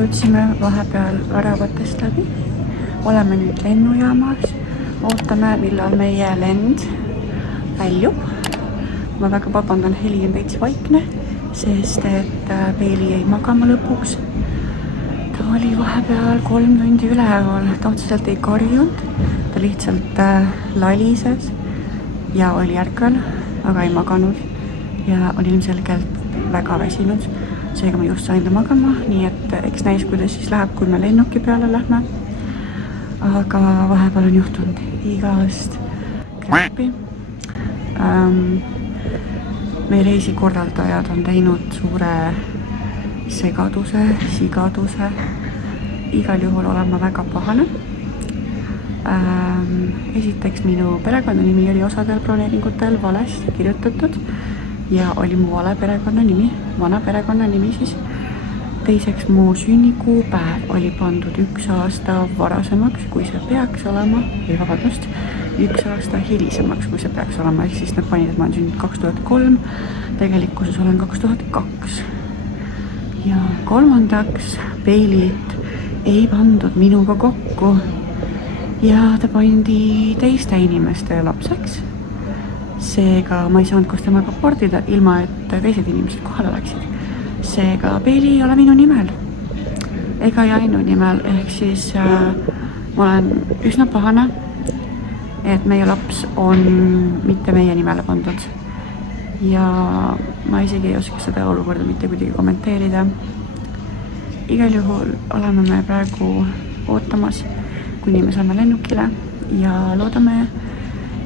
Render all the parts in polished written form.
jõudsime vahepeal väravatest läbi. Oleme nüüd lennujaamas. Ootame, millal meie lend väljub. Ma väga vabandan, heli on veits vaikne, sest et Peeli jäi magama lõpuks. Ta oli vahepeal 3 tundi üleval, ta otseselt ei karjunud, ta lihtsalt lalises ja oli ärkvel, aga ei maganud ja on ilmselgelt väga väsinud. Seega ma just sain ta magama, nii et eks näis, kuidas siis läheb, kui me lennuki peale lähme. Aga vahepeal on juhtunud igast krappi. Meie reisikorraldajad on teinud suure sigaduse. Igal juhul olen ma väga pahane. Esiteks minu perekonnanimi oli osadel broneeringutel valesti kirjutatud ja oli mu vale perekonnanimi, vana perekonnanimi siis. Teiseks mu sünnikuupäev oli pandud 1 aasta varasemaks, kui see peaks olema, või vabandust, 1 aasta hilisemaks, kui see peaks olema, ehk siis nad panid, et ma olen sündinud 2003, tegelikkuses olen 2002. Ja kolmandaks, Peelit ei pandud minuga kokku ja ta pandi teiste inimeste lapseks. Seega ma ei saanud koos temaga pordida, ilma et teised inimesed kohale läksid. Seega Peeli ei ole minu nimel ega Jainu nimel, ehk siis ma olen üsna pahane, et meie laps on mitte meie nimele pandud ja ma isegi ei oska seda olukorda mitte kuidagi kommenteerida. Igal juhul oleme me praegu ootamas, kuni me saame lennukile ja loodame,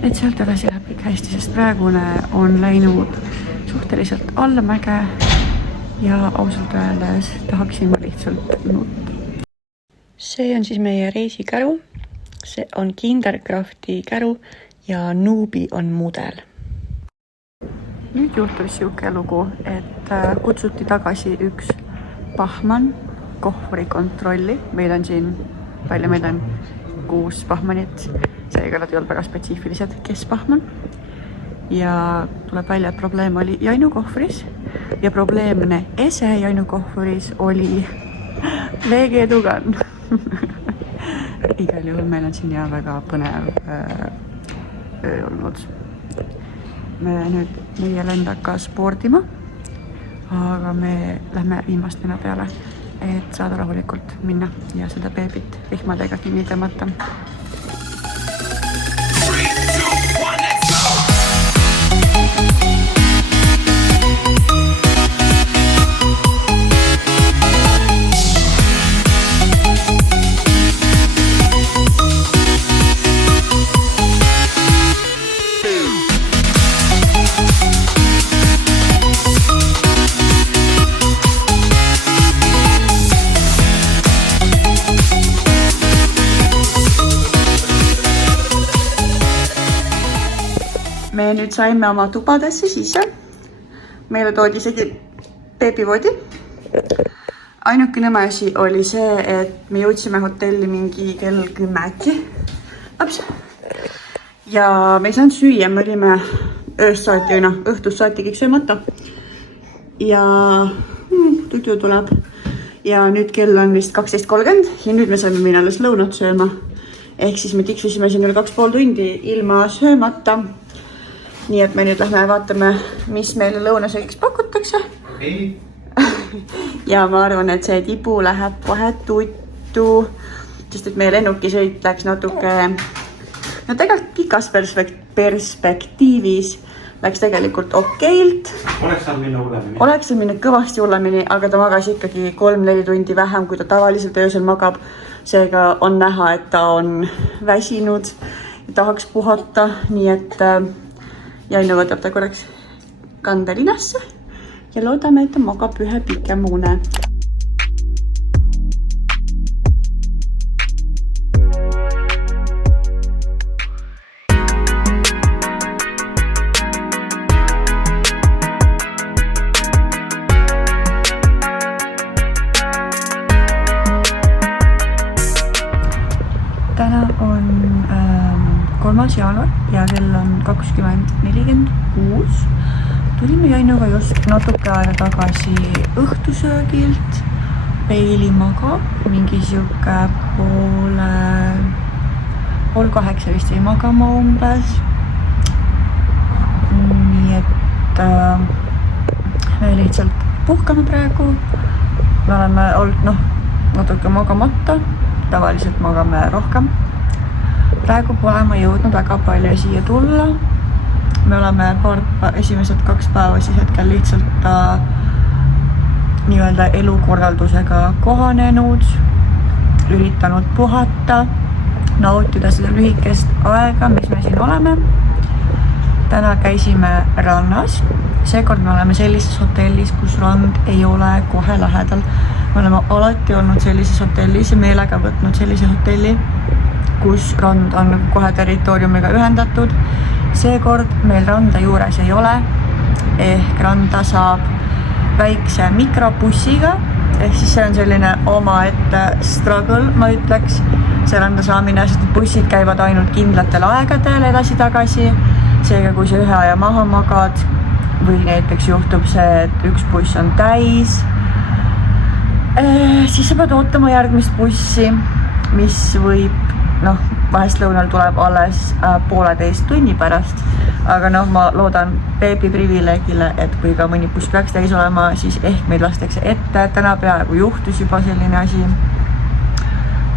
et sealt edasi läheb kõik hästi, sest praegune on läinud suhteliselt allamäge ja ausalt öeldes tahaksin ma lihtsalt nutta. See on siis meie reisikäru. See on Kinderkrafti käru ja Nuubi on mudel. Nüüd juhtus siuke lugu, et kutsuti tagasi üks Bachmann kohvrikontrolli. Meil on siin, palju meil on 6 Bachmannit, seega nad ei olnud väga spetsiifilised, kes Bachmann. Ja tuleb välja, et probleem oli Jainu kohvris ja probleemne ese Jainu kohvris oli veekeedugan. Igal juhul meil on siin ja väga põnev öö olnud. Meie lend hakkas spordima, aga me lähme viimast vena peale, et saada rahulikult minna ja seda beebit vihmadega kinni tõmmata. Me nüüd saime oma tubadesse sisse. Meile toodi isegi beebivoodi. Ainuke nõme asi oli see, et me jõudsime hotelli mingi kell 10. Laps. Ja me ei saanud süüa, me olime ööst saati või õhtust saati kõik söömata. Ja tüdju tuleb. Ja nüüd kell on vist 12.30 ja nüüd me saime minna alles lõunat sööma. Ehk siis me tiksusime siin 2,5 tundi ilma söömata. Nii et me nüüd lähme vaatame, mis meile lõunasöögiks pakutakse. Ei. Ja ma arvan, et see tibu läheb kohe tuttu, sest et meie lennukisõit läks natuke, tegelikult pikas perspektiivis läks tegelikult okeilt. Oleks saanud minna kõvasti hullemini, aga ta magas ikkagi 3-4 tundi vähem, kui ta tavaliselt öösel magab. Seega on näha, et ta on väsinud ja tahaks puhata, nii et Jainu võtab ta korraks kandelinasse ja loodame, et ta magab ühe pikema une. Täna on 3. jaanuar ja kell on 20:46. Tulime Jainuga just natuke aega tagasi õhtusöögilt. Peili magab, mingi sihuke pool 8 vist jäi magama umbes. Nii et me lihtsalt puhkame praegu. Me oleme olnud natuke magamata, tavaliselt magame rohkem. Praegu pole ma jõudnud väga palju siia tulla. Me oleme esimesed 2 päeva siis hetkel lihtsalt nii-öelda elukorraldusega kohanenud, üritanud puhata, nautida seda lühikest aega, mis me siin oleme. Täna käisime rannas. Seekord me oleme sellises hotellis, kus rand ei ole kohe lähedal. Me oleme alati olnud sellises hotellis ja meelega võtnud sellise hotelli, kus rand on kohe territooriumiga ühendatud. Seekord meil randa juures ei ole, ehk randa saab väikse mikrobussiga, ehk siis see on selline omaette struggle, ma ütleks, see randa saamine, sest bussid käivad ainult kindlatel aegadel edasi-tagasi. Seega, kui sa ühe aja maha magad või näiteks juhtub see, et üks buss on täis, siis sa pead ootama järgmist bussi, mis võib, vahest lõunal tuleb alles 1,5 tunni pärast. Aga ma loodan beebi privileegile, et kui ka mõni buss peaks täis olema, siis ehk meid lastakse ette. Täna peaaegu juhtus juba selline asi.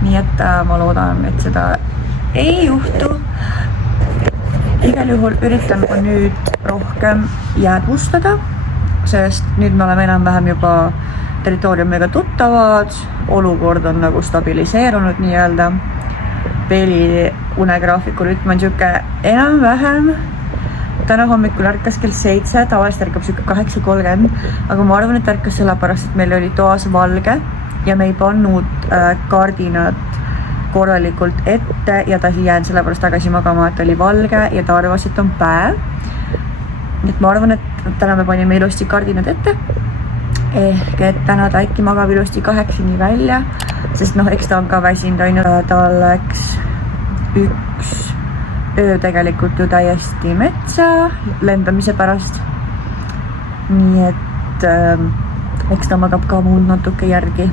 Nii et ma loodan, et seda ei juhtu. Igal juhul üritan nüüd rohkem jäädvustada, sest nüüd me oleme enam-vähem juba territooriumiga tuttavad. Olukord on nagu stabiliseerunud nii-öelda. Peili unegraafiku rütm on siuke enam-vähem. Täna hommikul ärkas kell 7, tavaliselt ärkab siuke 8:30, aga ma arvan, et ärkas sellepärast, et meil oli toas valge ja me ei pannud kardinat korralikult ette ja ta ei jäänud sellepärast tagasi magama, et oli valge ja ta arvas, et on päev. Nii et ma arvan, et täna me panime ilusti kardinad ette, ehk et täna ta äkki magab ilusti 8-ni välja, sest eks ta on ka väsinud, ta läks 1 öö tegelikult ju täiesti metsa lendamise pärast. Nii et eks ta magab ka muud natuke järgi.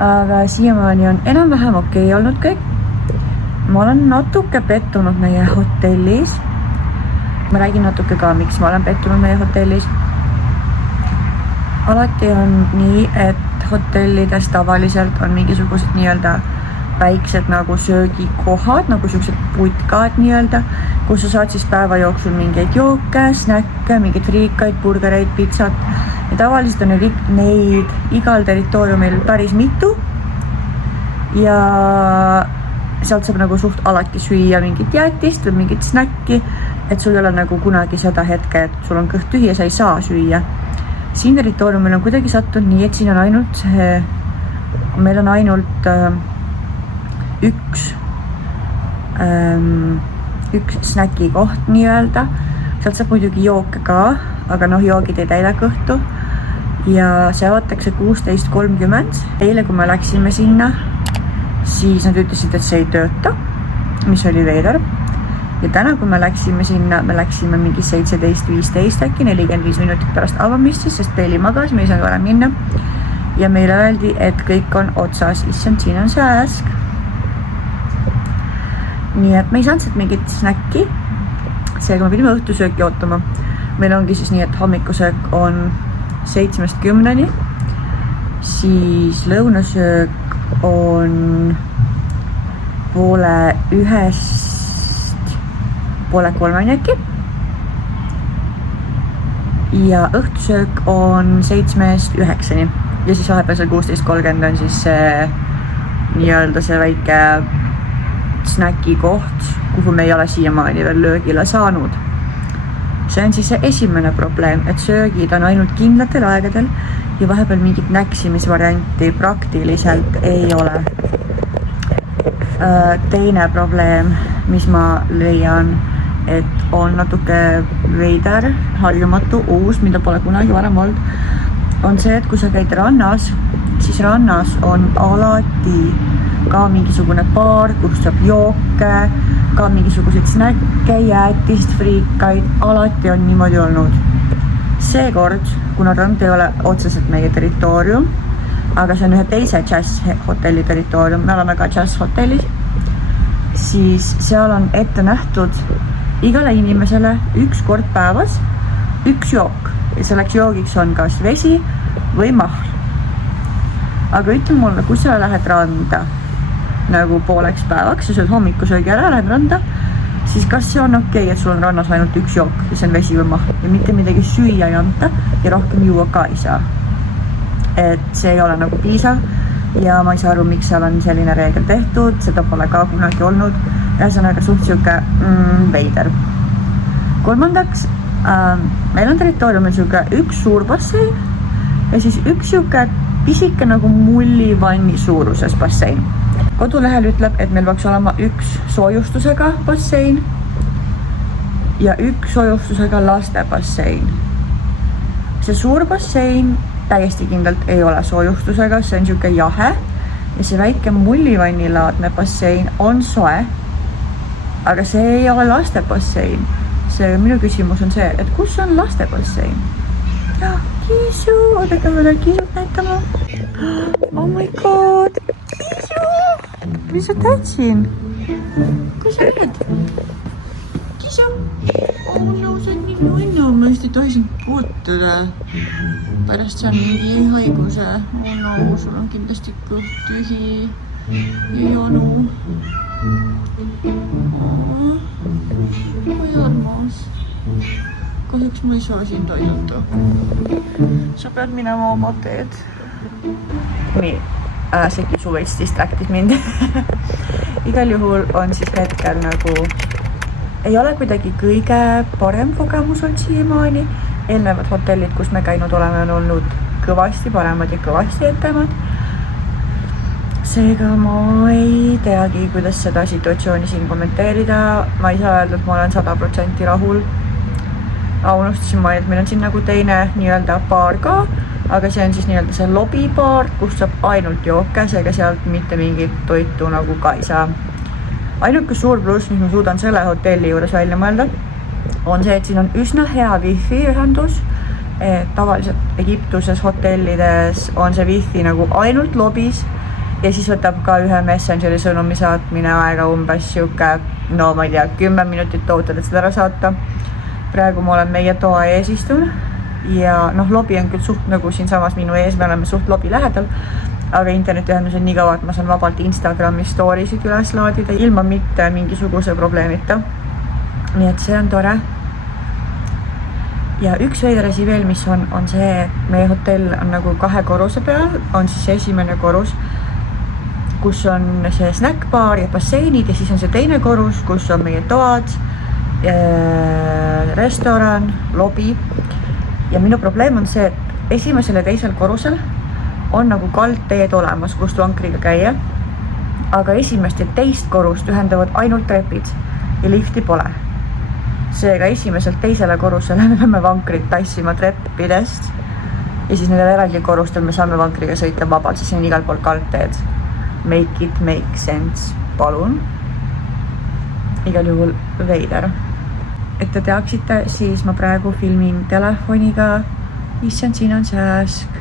Aga siiamaani on enam-vähem okei olnud kõik. Ma olen natuke pettunud meie hotellis. Ma räägin natuke ka, miks ma olen pettunud meie hotellis. Alati on nii, et hotellides tavaliselt on mingisugused nii-öelda väiksed nagu söögikohad, nagu siuksed putkad nii-öelda, kus sa saad siis päeva jooksul mingeid jooke, snäkke, mingeid friikaid, burgereid, pitsat. Ja tavaliselt on neid igal territooriumil päris mitu. Ja sealt saab nagu suht alati süüa mingit jäätist või mingit snäkki, et sul ei ole nagu kunagi seda hetke, et sul on kõht tühi ja sa ei saa süüa. Siin territooriumil on kuidagi sattunud nii, et siin on ainult meil on ainult üks snäkikoht nii-öelda. Sealt saab muidugi jooke ka, aga joogid ei täida kõhtu. Ja see avatakse 16:30. Eile, kui me läksime sinna, siis nad ütlesid, et see ei tööta, mis oli veider. Ja täna, kui me läksime sinna, me läksime mingi 17:15 äkki, 45 minutit pärast avamist, sest Peili magas, me ei saanud varem minna. Ja meile öeldi, et kõik on otsas, issand, siin on sääsk. Nii et me ei saanud sealt mingit snäkki, seega me pidime õhtusööki ootama. Meil ongi siis nii, et hommikusöök on 7-10, siis lõunasöök on 12:30, 12:30 äkki. Ja õhtusöök on 7-9 ja siis vahepeal 16:30 on siis see nii-öelda see väike snäki koht, kuhu me ei ole siiamaani veel löögile saanud. See on siis see esimene probleem, et söögid on ainult kindlatel aegadel ja vahepeal mingit näksimisvarianti praktiliselt ei ole. Teine probleem, mis ma leian, et on natuke veider, harjumatu, uus, mida pole kunagi varem olnud, on see, et kui sa käid rannas, siis rannas on alati ka mingisugune baar, kus saab jooke, ka mingisuguseid snäkke, jäätist, friikaid, alati on niimoodi olnud. Seekord, kuna rand ei ole otseselt meie territoorium, aga see on ühe teise Jazz-hotelli territoorium, me oleme ka Jazz-hotellis, siis seal on ette nähtud igale inimesele 1 kord päevas 1 jook ja selleks joogiks on kas vesi või mahl. Aga ütle mulle, kui sa lähed randa nagu pooleks päevaks, sa sööd hommikusöögi ära, lähed randa, siis kas see on okei, et sul on rannas ainult 1 jook ja see on vesi või mahl ja mitte midagi süüa ei anta ja rohkem juua ka ei saa. Et see ei ole nagu piisav ja ma ei saa aru, miks seal on selline reegel tehtud, seda pole ka kunagi olnud. Ühesõnaga suht siuke veider. Kolmandaks, meil on territooriumil siuke 1 suur bassein ja siis 1 siuke pisike nagu mullivanni suuruses bassein. Kodulehel ütleb, et meil peaks olema 1 soojustusega bassein ja 1 soojustusega laste bassein. See suur bassein täiesti kindlalt ei ole soojustusega, see on siuke jahe ja see väike mullivannilaadne bassein on soe, aga see ei ole laste bassein. See minu küsimus on see, et kus on laste bassein? Kiisu, oodake, ma pean Kiisut näitama. Oh my god, Kiisu! Mis sa teed siin? Kus sa oled? Kiisu! Oh no, sa oled nii nunnu, ma just ei tohi sind puutuda. Pärast saan mingi haiguse. Oh no, sul on kindlasti kõht tühi ja janu. Oi armas. Kahjuks ma ei saa sind aidata. Sa pead minema oma teed. Nii, see Kiisu veits distractis mind. Igal juhul on siis hetkel nagu ei ole kuidagi kõige parem kogemus olnud siiamaani. Eelnevad hotellid, kus me käinud oleme, on olnud kõvasti paremad ja kõvasti etemad. Seega ma ei teagi, kuidas seda situatsiooni siin kommenteerida. Ma ei saa öelda, et ma olen 100% rahul. Unustasin ma, et meil on siin nagu teine nii-öelda baar ka, aga see on siis nii-öelda see lobibaar, kus saab ainult jooke, seega sealt mitte mingit toitu nagu ka ei saa. Ainuke suur pluss, mis ma suudan selle hotelli juures välja mõelda, on see, et siin on üsna hea wifi ühendus. Tavaliselt Egiptuses hotellides on see wifi nagu ainult lobis ja siis võtab ka ühe Messengeri sõnumi saatmine aega umbes siuke, no ma ei tea, 10 minutit ootad, et seda ära saata. Praegu ma olen meie toa ees istun ja noh, lobi on küll suht nagu siin samas minu ees, me oleme suht lobi lähedal, aga internetiühendus on nii kaua, et ma saan vabalt Instagrami storysid üles laadida ilma mitte mingisuguse probleemita. Nii et see on tore. Ja üks veider asi veel, mis on see, et meie hotell on nagu 2 korruse peal, on siis esimene korrus, kus on see snackbaar ja basseinid ja siis on see teine korrus, kus on meie toad, restoran, lobi ja minu probleem on see, et esimesel ja teisel korrusel on nagu kaldteed olemas, kust vankriga käia, aga esimest ja teist korrust ühendavad ainult trepid ja lifti pole. Seega esimeselt teisele korrusele me peame vankrit tassima treppidest ja siis nendel eraldi korrustel me saame vankriga sõita vabalt, siis on igal pool kaldteed. Make it make sense, palun. Igal juhul veider. Et te teaksite, siis ma praegu filmin telefoniga. Issand, siin on sääsk.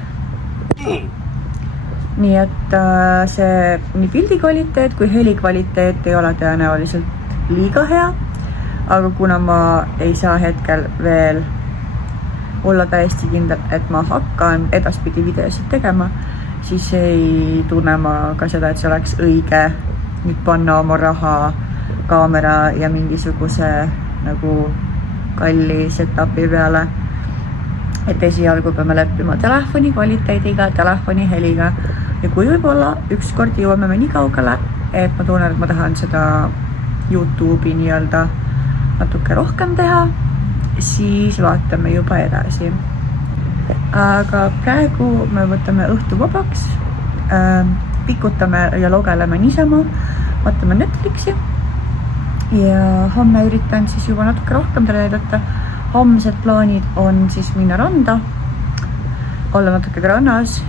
Nii et see nii pildi kvaliteet kui heli kvaliteet ei ole tõenäoliselt liiga hea, aga kuna ma ei saa hetkel veel olla täiesti kindel, et ma hakkan edaspidi videosid tegema, siis ei tunne ma ka seda, et see oleks õige nüüd panna oma raha kaamera ja mingisuguse nagu kalli setupi peale. Et esialgu peame leppima telefoni kvaliteediga, telefoni heliga ja kui võib-olla ükskord jõuame me nii kaugele, et ma tunnen, et ma tahan seda YouTube'i nii-öelda natuke rohkem teha, siis vaatame juba edasi. Aga praegu me võtame õhtu vabaks, pikutame ja logeleme niisama, vaatame Netflixi ja homme üritan siis juba natuke rohkem teile näidata. Homsed plaanid on siis minna randa, olla natuke rannas,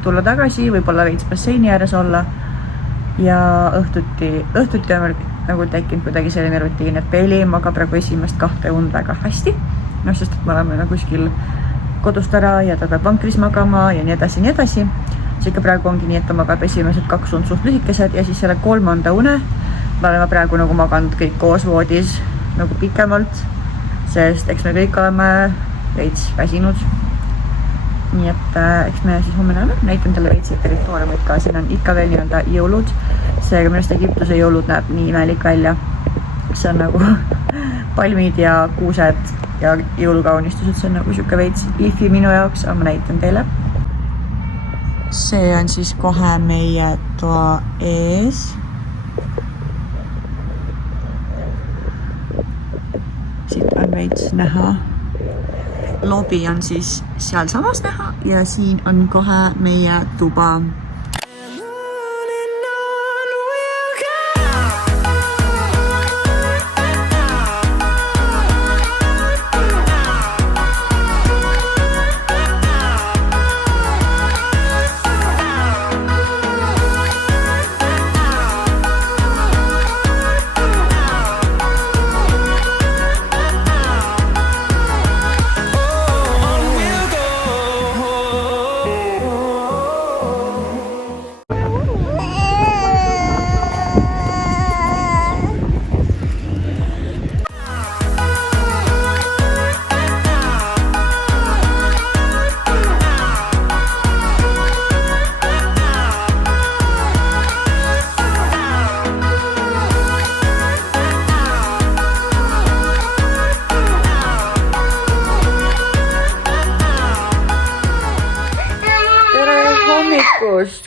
tulla tagasi, võib-olla veits basseini ääres olla ja õhtuti on nagu tekkinud kuidagi selline rutiin, et Peli magab praegu esimest 2 und väga hästi, sest et me oleme kuskil kodust ära ja ta peab vankris magama ja nii edasi. see ikka praegu ongi nii, et ta magab esimesed 2 und suht lühikesed ja siis selle 3. une me oleme praegu nagu maganud kõik koos voodis nagu pikemalt, sest eks me kõik oleme veits väsinud. Nii et eks me siis homme näitan teile veits territooriumit ka, siin on ikka veel nii-öelda jõulud, seega minust Egiptuse jõulud näeb nii imelik välja. See on nagu palmid ja kuused ja jõulukaunistused, see on nagu siuke veits ifi minu jaoks, aga ma näitan teile. See on siis kohe meie toa ees. Siit on veits näha. Lobi on siis seal samas näha ja siin on kohe meie tuba.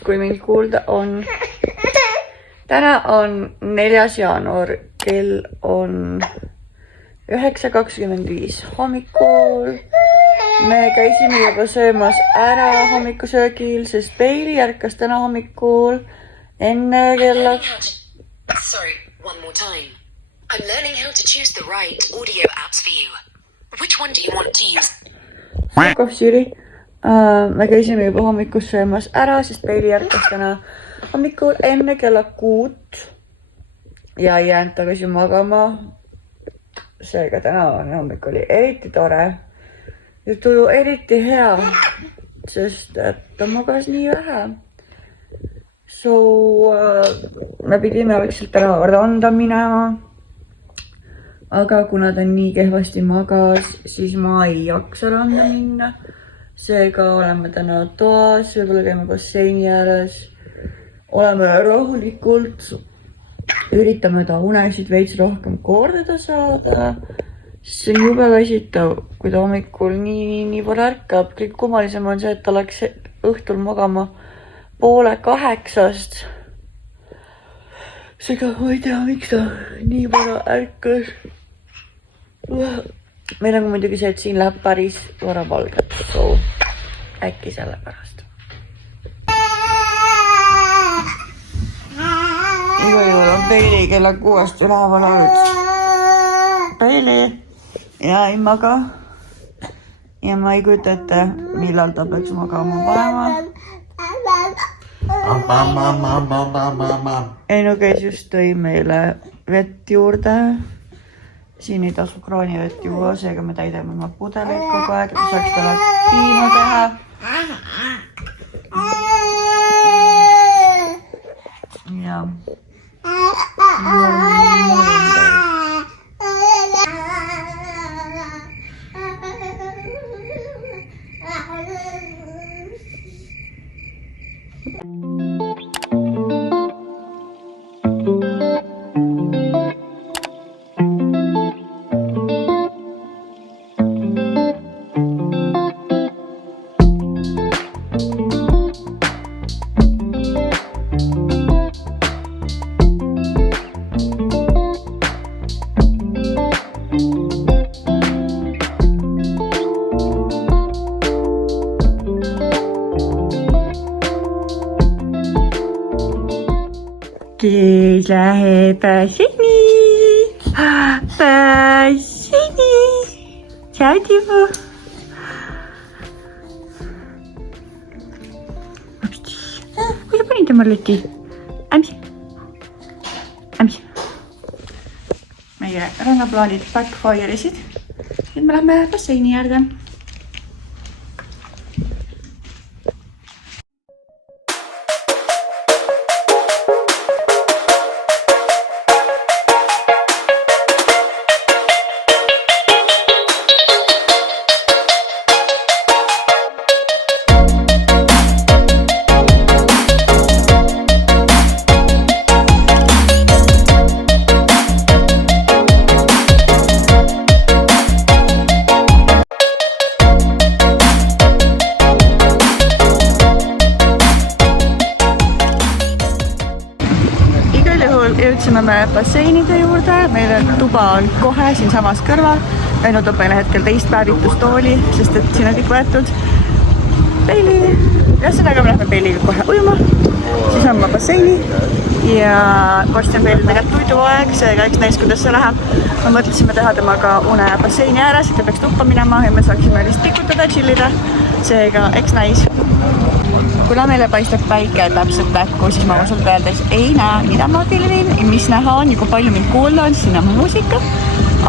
Kui mind kuulda on. Täna on 4. jaanuar, kell on 9:25 hommikul. Me käisime juba söömas ära hommikusöögil, sest Bailey ärkas täna hommikul enne kella. Sorry, one more time. I'm learning how to choose the right audio apps for you. Which one do you want to use? Kof Siri. Me käisime juba hommikus söömas ära, sest Bailey ärkas täna hommikul enne kella 6 ja ei jäänud tagasi magama. Seega täna hommik oli eriti tore ja tuju eriti hea, sest et ta magas nii vähe. Me pidime vaikselt täna randa minema, aga kuna ta nii kehvasti magas, siis ma ei jaksa randa minna. Seega oleme täna toas, võib-olla käime basseini ääres, oleme rahulikult, üritame ta unesid veits rohkem kordada saada. See on jube väsitav, kui ta hommikul nii vara ärkab. Kõik kummalisem on see, et ta läks õhtul magama 7:30. Seega ma ei tea, miks ta nii vara ärkas. Meil on muidugi see, et siin läheb päris vara valgelt, so äkki selle pärast. Igal juhul on Bailey kella 6 üleval olnud. Bailey ja ei maga. Ja ma ei kujuta ette, millal ta peaks magama panema. Einu käis just tõi meile vett juurde. Siin ei tasu kraanivett juua, seega me täidame oma pudeleid kogu aeg, et saaks talle piima teha. Ja. Kes läheb basseini? Basseini! Ciao, Tifu! Kui sa panid tema lüti? Ämsi. Meie rannaplaanid backfire'isid. Nüüd me lähme basseini äärde. jõudsime me basseinide juurde, meil on tuba on kohe siinsamas kõrval. Väino toob meile hetkel teist päevitustooli, sest et siin on kõik võetud. Peili. Ühesõnaga me lähme peiliga kohe ujuma. Siis on ma basseini ja varsti on Peilil tegelikult tuiduaeg, seega eks näis, kuidas see läheb. Me mõtlesime teha temaga une basseini ääres, et ta peaks tuppa minema ja me saaksime lihtsalt pikutada, chillida. Seega eks näis. Kuna meile paistab päike täpselt näkku, siis ma ausalt öeldes ei näe, mida ma filmin, mis näha on ja kui palju mind kuulda on, siin on muusika.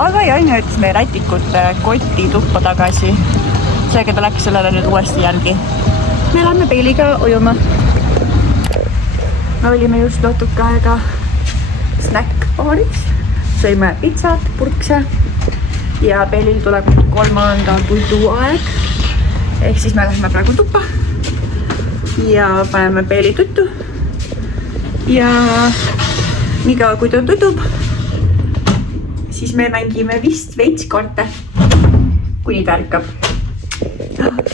Aga Janne ütles meie rätikute kotti tuppa tagasi. Seega ta läks sellele nüüd uuesti järgi. Me lähme Peiliga ujuma. Me olime just natuke aega snäkkbaariks. Sõime pitsat, purkse ja Peilil tuleb 3. tuiduaeg. Ehk siis me lähme praegu tuppa ja paneme Peili tuttu. Ja niikaua kui ta tutub, siis me mängime vist veits kaarte, kuni ta ärkab.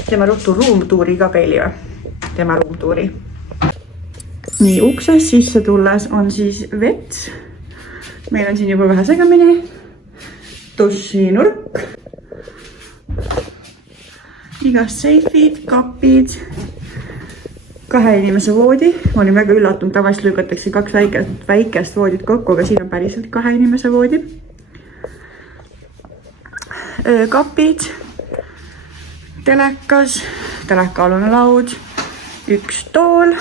Teeme ruttu ruumtuuri ka Peili või? Teeme ruumtuuri. Nii, uksest sisse tulles on siis vets. Meil on siin juba vähe segamini. Dussinurk. Igast seifid, kapid. 2 inimese voodi. Ma olin väga üllatunud, tavaliselt lükatakse 2 väikest voodit kokku, aga siin on päriselt 2 inimese voodi. Kapid. Telekas, telekaalune laud, 1 tool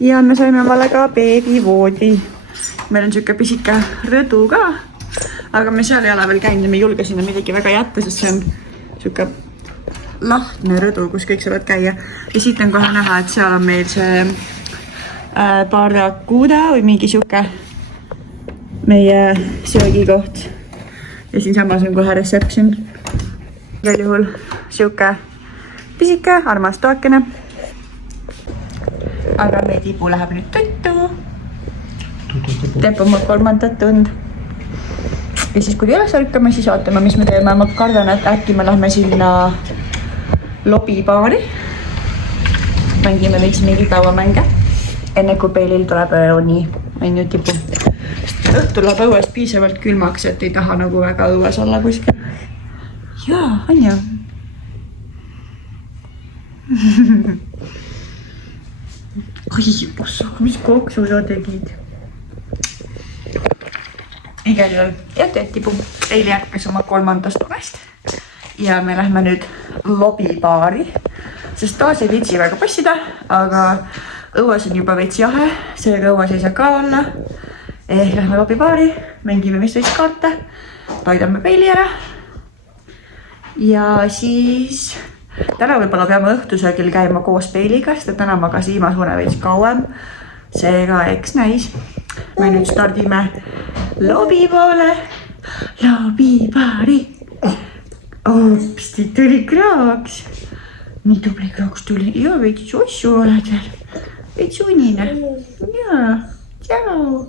ja me saime omale ka beebivoodi. Meil on siuke pisike rõdu ka, aga me seal ei ole veel käinud ja me ei julge sinna midagi väga jätta, sest see on siuke lahtne rõdu, kus kõik saavad käia. Ja siit on kohe näha, et seal on meil see barracuda või mingi siuke meie söögikoht. Ja siin samas on kohe reception. Igal juhul siuke pisike, armas toakene. Aga meie tibu läheb nüüd tuttu. Teeb oma 3. tund. Ja siis kui üles ärkame, siis vaatame, mis me teeme. Ma kardan, et äkki me lähme sinna lobibaari. Mängime veits mingi päevamänge. Enne kui Peilil tuleb uni, on ju tibu. Õhtul läheb õues piisavalt külmaks, et ei taha nagu väga õues olla kuskil. Jaa, on ju. Oi, mis koksu sa tegid? Igal juhul, jätetibu. Eile ärkas oma 3. unest ja me lähme nüüd lobibaari, sest taas ei viitsi väga passida, aga õues on juba veits jahe, seega õues ei saa ka olla. Lähme lobibaari, mängime vist veits kaarte, toidame Peili ära. Ja siis täna võib-olla peame õhtusöögil käima koos Peiliga, sest täna magas viimase une veits kauem. Seega eks näis. Me nüüd stardime lobi poole. Lobibaari. Opsti, tuli kraaks. Nii tubli kraaks tuli. Ja veits ossu oled veel. Veits unine. Jaa, tšau.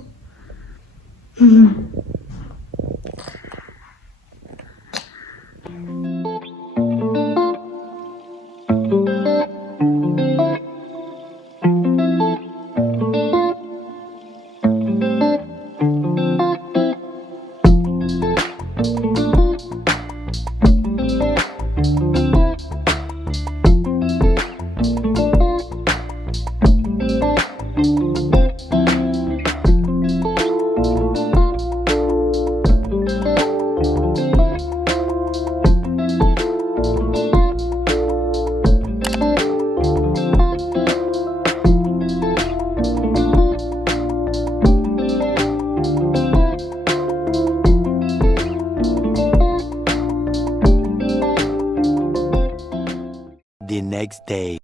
The next day.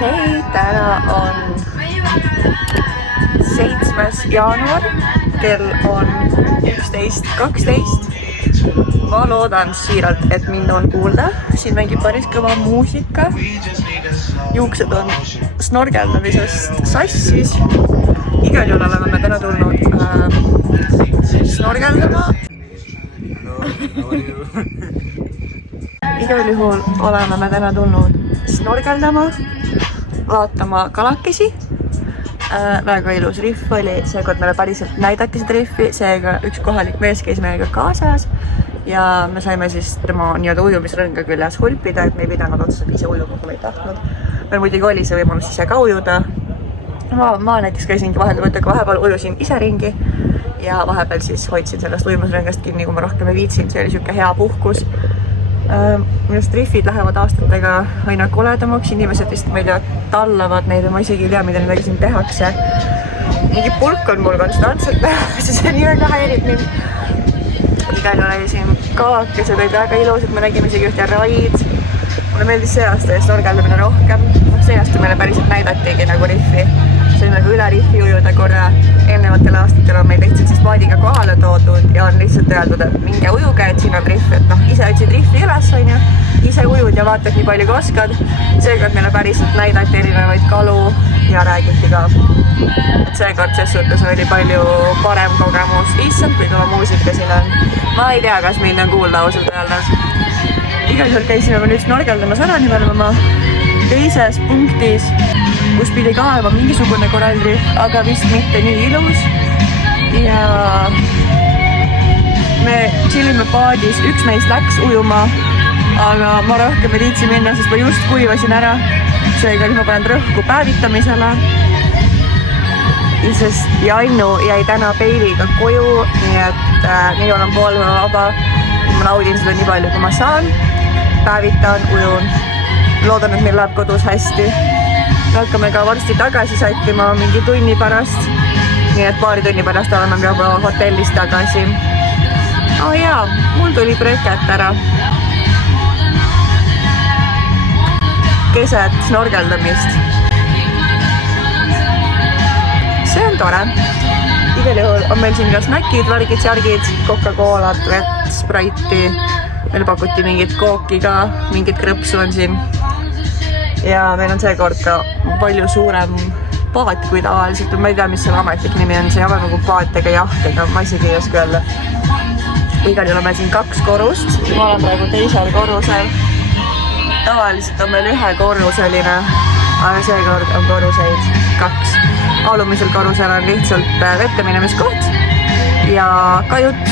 Hei, täna on 7. jaanuar, kell on 11:12. Ma loodan siiralt, et mind on kuulda. Siin mängib päris kõva muusika. Juuksed on snorgeldamisest sassis. Igal juhul oleme me täna tulnud snorgeldama. Igal juhul oleme me täna tulnud snorgeldama, vaatama kalakesi. väga ilus rihv oli, seekord meile päriselt näidati seda rihvi, seega üks kohalik mees käis meiega kaasas ja me saime siis tema nii-öelda ujumisrõnga küljes hulpida, et me ei pidanud otseselt ise ujuma, kui me ei tahtnud. Meil muidugi oli see võimalus ise ka ujuda. Ma näiteks käisingi vahepeal ujusin ise ringi ja vahepeal siis hoidsin sellest ujumisrõngast kinni, kui ma rohkem ei viitsin, see oli siuke hea puhkus. Minust rihvid lähevad aastatega aina koledamaks, inimesed vist, ma ei tea, tallavad neid ja ma isegi ei tea, mida nendega siin tehakse. Mingi pulk on mul konstantselt, see nii väga häirib mind. Igal oli siin kalakesed olid väga ilusad, me nägime isegi ühte raid. Mulle meeldis see aasta ja snorkeldamine rohkem. See aasta meile päriselt näidatigi nagu rihvi. See on nagu üle rihvi ujuda korra. Eelnevatel aastatel on meil lihtsalt siis paadiga kohale toodud ja on lihtsalt öeldud, et minge ujuge, et siin on rihv, et ise otsid rihvi üles, on ju. Ise ujud ja vaatad nii palju kui oskad. Seekord meile päriselt näidati erinevaid kalu ja räägiti ka. Et seekord ses suhtes oli palju parem kogemus. Issand, kui kõva muusika siin on. Ma ei tea, kas mind on kuulda ausalt öeldes. Igal juhul käisime me nüüd snorkeldamas ära, nii me oleme oma teises punktis, kus pidi ka olema mingisugune korallrihv, aga vist mitte nii ilus. Ja me chillime paadis, üks meist läks ujuma, aga ma rohkem ei viitsi minna, sest ma just kuivasin ära. Seega nüüd ma panen rõhku päevitamisele. Ja Ainu jäi täna Peiliga koju, nii et minul on pool vaba. Ma naudin seda nii palju, kui ma saan. Päevitan, ujun. Loodan, et meil läheb kodus hästi. Me hakkame ka varsti tagasi sättima mingi tunni pärast. Nii et paari tunni pärast oleme juba hotellis tagasi. Jaa, mul tuli breket ära. Keset snorkeldamist. See on tore. Igal juhul on meil siin ka snäkid, värgid, särgid, Coca-Colat, vett, Sprite'i. Meil pakuti mingit kooki ka, mingit krõpsu on siin. Ja meil on seekord ka palju suurem paat kui tavaliselt. Ma ei tea, mis selle ametlik nimi on. See ei ole nagu paat ega jaht, ega ma isegi ei oska öelda. Igal juhul on meil siin 2 korrust. Ma olen praegu teisel korrusel. Tavaliselt on meil 1 korruseline, aga seekord on korruseid 2. Alumisel korrusel on lihtsalt vette minemiskoht ja kajut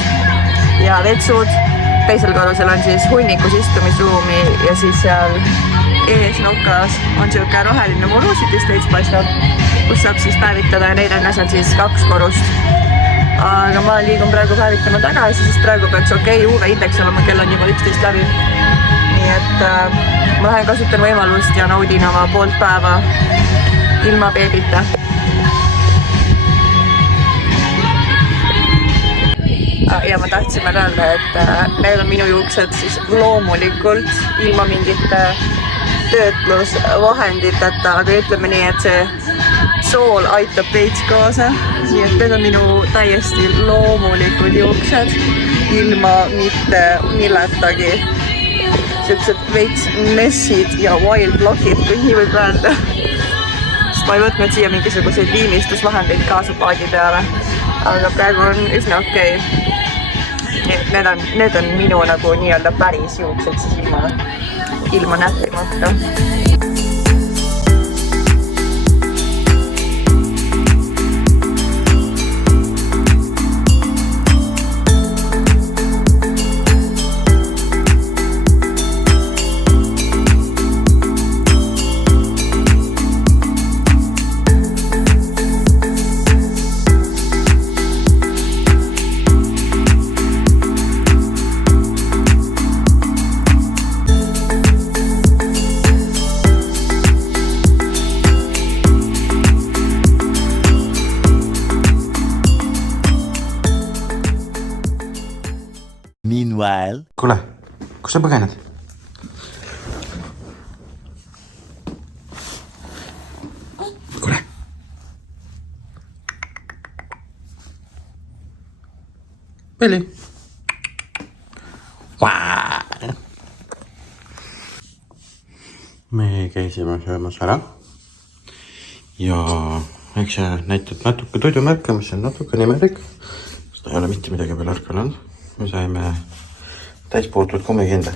ja vetsud. Teisel korrusel on siis hunnikus istumisruumi ja siis seal ees nokas on siuke roheline monusitis teist paistab, kus saab siis päevitada ja neil enne seal siis 2 korrust. Aga ma liigun praegu päevitama tagasi, sest praegu peaks UV-indeks olema, kell on juba 11 läbi. Nii et ma lähen kasutan võimalust ja naudin oma poolt päeva ilma beebita. Ja ma tahtsin öelda, et need on minu juuksed siis loomulikult ilma mingite töötlusvahenditeta, aga ütleme nii, et see sool aitab veits kaasa. Nii et need on minu täiesti loomulikud juuksed ilma mitte milletagi. Siuksed veits messid ja wild lockid, kui nii võib öelda. Sest ma ei võtnud siia mingisuguseid viimistlusvahendeid kaasa paadi peale, aga praegu on üsna okei. Need on minu nagu nii-öelda päris juuksed siis ilma näppimata. Meanwhile. Kuule, kus sa põgened? Kuule. Peli. Me käisime söömas ära ja eks see näitab natuke toidumärke, mis on natuke nimelik. Seda ei ole mitte midagi peale ärkanud. Me saime täispuutud kummikinde.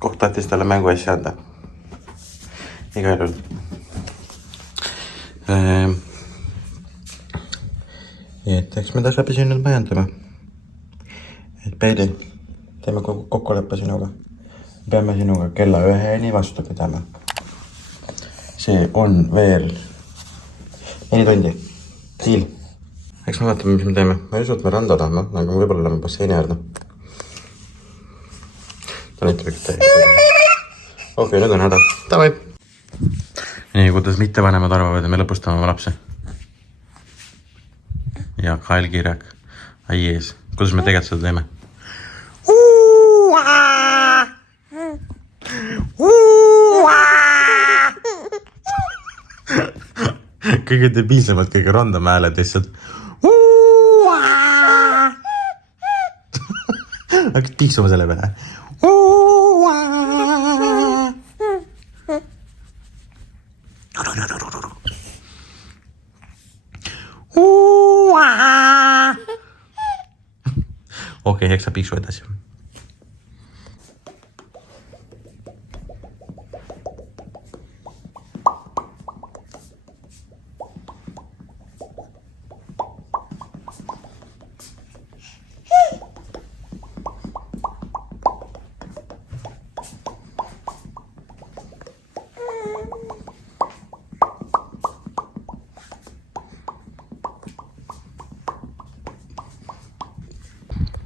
Koht tahtis talle mängu asja anda. Igal juhul. et eks me tasapisi siin nüüd majandame. Et Peili, teeme kokkuleppe sinuga. Peame sinuga kella 1-ni vastu pidama. See on veel 4 tundi. Siil. Eks me vaatame, mis me teeme. Ma ei suutme randa tahma, aga võib-olla oleme basseini äärde. Ta näitab üks täiega. Okei, nüüd on häda. Tavai! Nii, kuidas mittevanemad arvavad, et me lõpustame oma lapse. Ja Kael Kirjak. Ai ees. Kuidas me tegelikult seda teeme? Kõige debiilsemad, kõige random hääled lihtsalt. Hakkas piiksuma selle peale. Okei, eks sa piiksu edasi.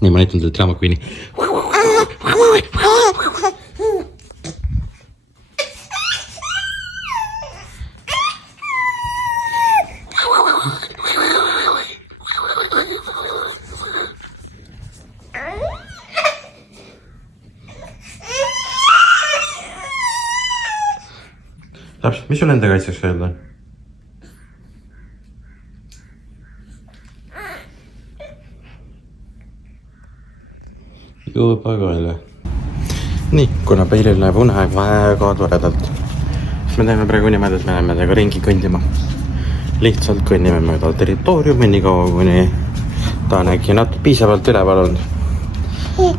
Nii, ma näitan teile Drama Queeni. Laps, mis sul enda kaitseks öelda? Juba kohe. Nii, kuna Peilil läheb uneaeg väga toredalt, siis me teeme praegu niimoodi, et me läheme temaga ringi kõndima. Lihtsalt kõnnime mööda territooriumi nii kaua, kuni ta on äkki natuke piisavalt üleval olnud.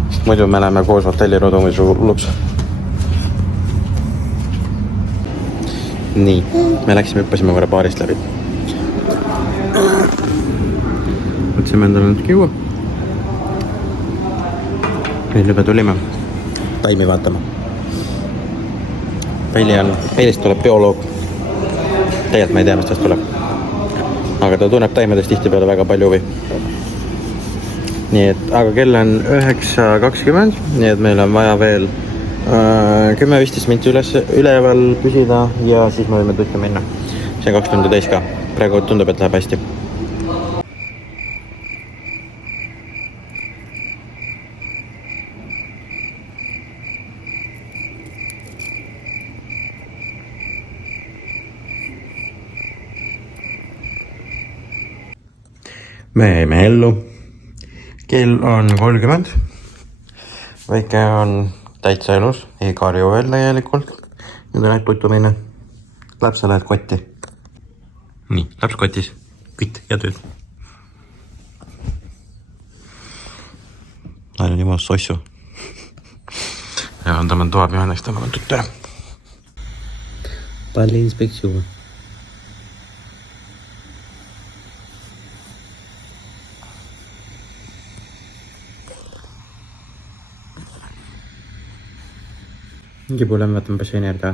Sest muidu me läheme koos hotellirodumisu hulluks. Nii, me läksime, hüppasime korra baarist läbi. Võtsime endale natuke juua. Nüüd juba tulime taimi vaatama. Peilist tuleb bioloog. Tegelikult ma ei tea, mis tast tuleb. Aga ta tunneb taimedest tihtipeale väga palju huvi. Nii et, aga kell on 9:20, nii et meil on vaja veel 10-15 minti üleval püsida ja siis me võime tuttu minna. See on 2 tundi täis ka. Praegu tundub, et läheb hästi. Me jäime ellu. Kell on 30. Väike on täitsa elus. Ei karju veel täielikult. Nüüd on aeg tuttu minna. Laps, sa lähed kotti. Nii, laps kotis. Kõik, ja tööd. Aina nii mõnus sossu. Ja on tämän toa pihanneks tämän tuttu ära. Palliinspektsioon. Mingi puolem vaatame basseini äärde.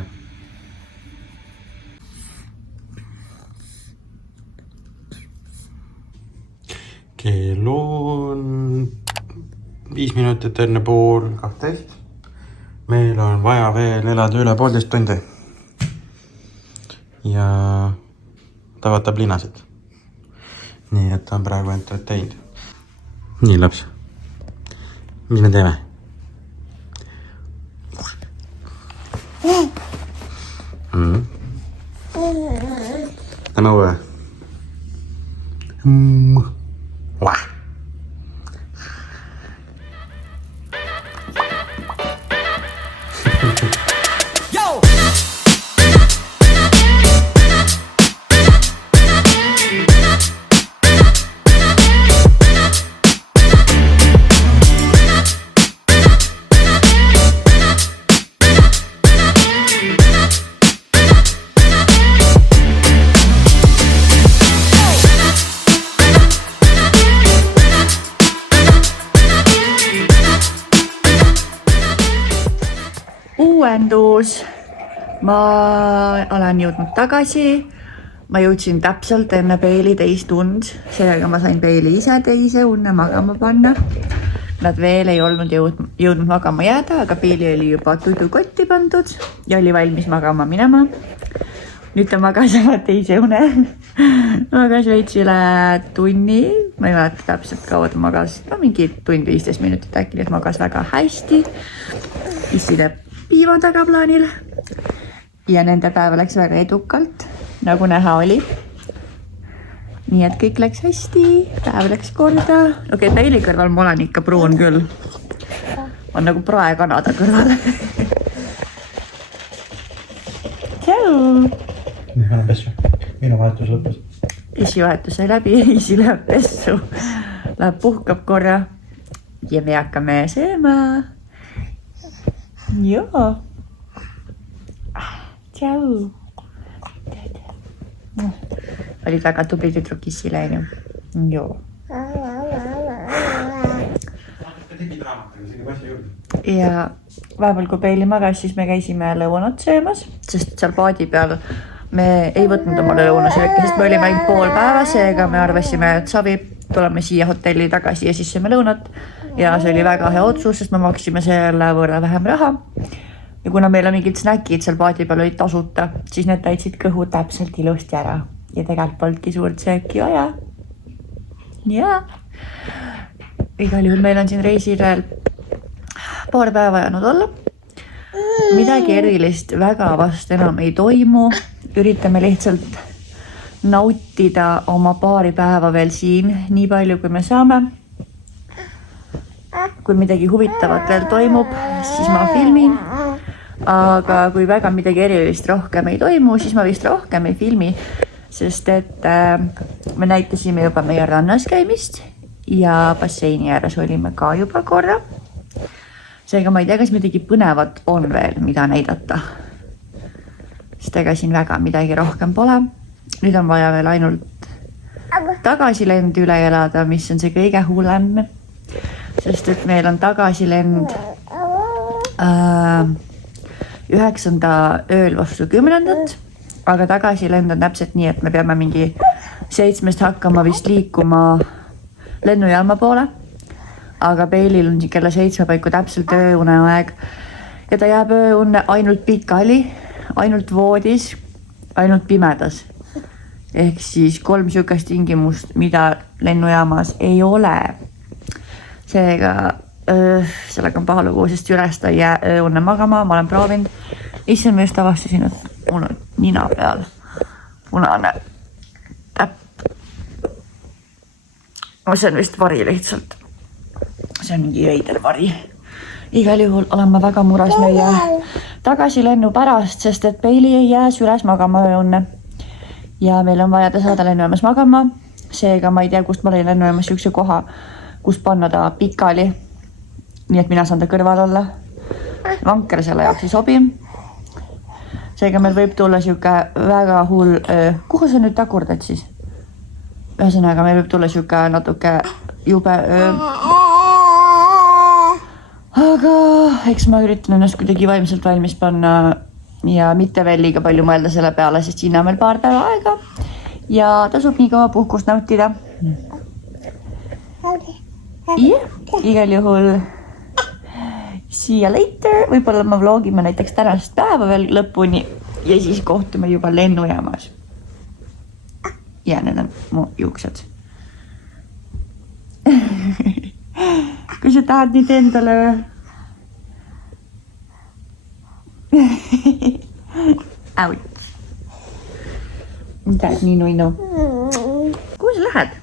Kell on 5 minutit enne 11:30. Meil on vaja veel elada üle 1,5 tundi. Ja ta vaatab linasid. Nii et ta on praegu entertained. Nii, laps. Mis me teeme? Lähme uue. Wah. uuendus. Ma olen jõudnud tagasi. Ma jõudsin täpselt enne Peili teist und, seega ma sain Peili ise teise unne magama panna. Nad veel ei olnud jõudnud magama jääda, aga Peili oli juba tudukotti pandud ja oli valmis magama minema. Nüüd ta magas oma teise une. Magas veits üle tunni. Ma ei mäleta täpselt kaua ta magas. Mingi tund 15 minutit äkki, et magas väga hästi. Isside piima tagaplaanil. Ja nende päeva läks väga edukalt, nagu näha oli. Nii et kõik läks hästi. Päev läks korda. Okei, Peili kõrval ma olen ikka pruun küll. On nagu praekanada kõrval. Tšau! Nüüd on pessu. Minu vahetus lõpus. Issi vahetus sai läbi, Issi läheb pessu. Läheb puhkab korra. Ja me hakkame sööma. Joo. Tšau. Oli väga tubli tüdruk Issile, on ju? Joo. Ja vahepeal, kui Peili magas, siis me käisime lõunat söömas, sest seal paadi peal me ei võtnud omale lõunasööki, sest me olime ainult pool päeva, seega me arvasime, et sobib, tuleme siia hotelli tagasi ja siis sööme lõunat. Ja see oli väga hea otsus, sest me maksime selle võrra vähem raha. Ja kuna meil on mingid snäkid seal paadi peal olid tasuta, siis need täitsid kõhu täpselt ilusti ära. Ja tegelikult polnudki suurt sööki vaja. Ja igal juhul meil on siin reisil veel paar päeva jäänud olla. Midagi erilist väga vast enam ei toimu. Üritame lihtsalt nautida oma paari päeva veel siin, nii palju kui me saame. Kui midagi huvitavat veel toimub, siis ma filmin. Aga kui väga midagi erilist rohkem ei toimu, siis ma vist rohkem ei filmi, sest et me näitasime juba meie rannas käimist ja basseini ääres olime ka juba korra. Seega ma ei tea, kas midagi põnevat on veel, mida näidata. Sest ega siin väga midagi rohkem pole. Nüüd on vaja veel ainult tagasilend üle elada, mis on see kõige hullem. Sest et meil on tagasilend 9. ööl vastu 10. Aga tagasilend on täpselt nii, et me peame mingi 7 hakkama vist liikuma lennujaama poole. Aga Peilil on kella 7 paiku täpselt ööune aeg. Ja ta jääb ööunne ainult pikali, ainult voodis, ainult pimedas. Ehk siis 3 sükast tingimust, mida lennujaamas ei ole. Seega sellega on paha lugu, sest üles ta ei jää ööunne magama, ma olen proovinud. Issand, ma just avastasin, et mul on nina peal punane täpp. See on vist vari lihtsalt. See on mingi veider vari. Igal juhul olen ma väga mures meie tagasilennu pärast, sest et Peili ei jää üles magama ööunne. Ja meil on vaja ta saada lennujaamas magama. Seega ma ei tea, kust ma olin lennujaamas ükse koha, kus panna ta pikali. Nii et mina saan ta kõrval olla. Vanker selle jaoks ei sobi. Seega meil võib tulla siuke väga hull öö. Kuhu sa nüüd takurdad siis? Ühesõnaga meil võib tulla siuke natuke jube öö. Aga eks ma üritan ennast kuidagi vaimselt valmis panna ja mitte veel liiga palju mõelda selle peale, sest siin on meil paar päeva aega ja tasub nii kaua puhkust nautida. Ja, igal juhul see you later. Võib-olla ma vlogime näiteks tänast päeva veel lõpuni ja siis kohtume juba lennujaamas. Ja need on mu juuksed. Kui sa tahad nüüd endale Out. Mida, et nii nuinu? Kuhu sa lähed?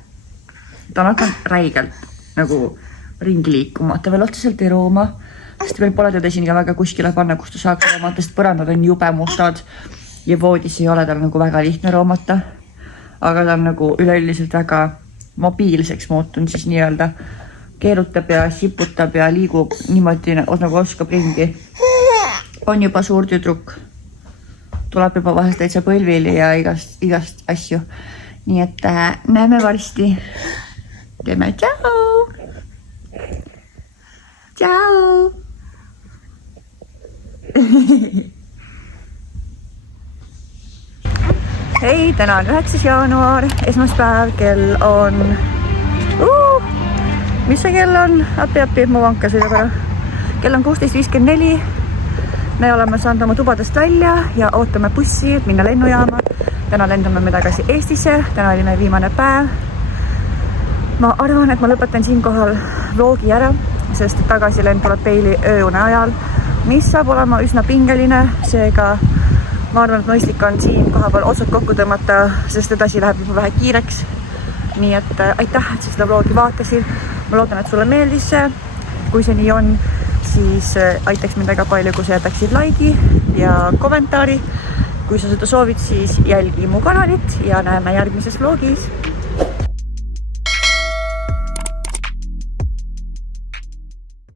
Ta on hakanud räigelt nagu ringi liikuma. Ta veel otseselt ei rooma, sest meil pole teda siin ka väga kuskile panna, kus ta saaks roomata, sest põrandad on jube mustad ja voodis ei ole tal nagu väga lihtne roomata. Aga ta on nagu üleüldiselt väga mobiilseks muutun siis nii-öelda. Keerutab ja siputab ja liigub niimoodi nagu oskab ringi. On juba suur tüdruk. Tuleb juba vahest täitsa põlvili ja igast asju. Nii et näeme varsti. Teeme tšau! Tšau! hei, täna on 9. jaanuar, esmaspäev, kell on mis see kell on? Appi, mu vanka sõidab ära. Kell on 16.54. Me oleme saanud oma tubadest välja ja ootame bussi, et minna lennujaama. Täna lendame me tagasi Eestisse. Täna oli meie viimane päev. Ma arvan, et ma lõpetan siinkohal vlogi ära, sest tagasilend tuleb peili ööune ajal, mis saab olema üsna pingeline. Seega ma arvan, et mõistlik on siin kohapeal otsad kokku tõmmata, sest edasi läheb juba vähe kiireks. Nii et aitäh, et sa seda vlogi vaatasid. Ma loodan, et sulle meeldis see. Kui see nii on, siis aitaks mind väga palju, kui sa jätaksid laigi ja kommentaari. Kui sa seda soovid, siis jälgi mu kanalit ja näeme järgmises vlogis.